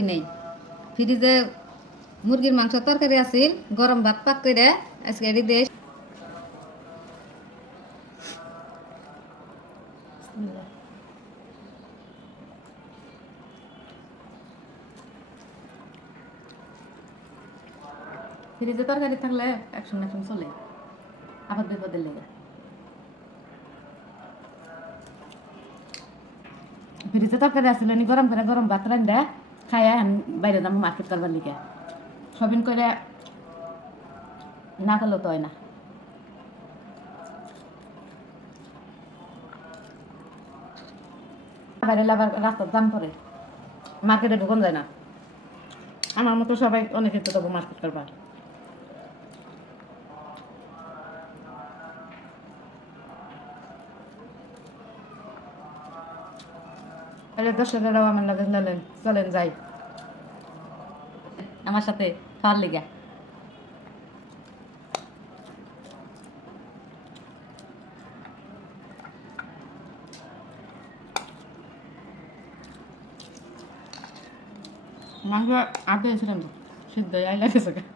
নেই ফ্রিজে মুরগির মাংস তরকারি আছিল গরম ভাত পাক করে আজকে এটি দিয়ে ফ্রিজে তরকারি থাকলে একসঙ্গে একসঙ্গে চলে আবার বিপদের লেগে ফ্রিজে তরকারি আসছিল নি গরম করে গরম ভাত রান্ধা খাইয়া বাইরে যাবো মার্কেট করবার লিগে সবিন করে না করলেও তো হয় না বাইরে আবার রাস্তার দাম পরে মার্কেটে ঢুকন যায় না আমার মতো সবাই অনেকে তো যাবো মার্কেট করবার দর্শকেরাও আমার লাগে চলেন যাই আমার সাথে খাওয়ার লিগা মাংস আগে এসেছিলাম সিদ্ধ আইলা গেছে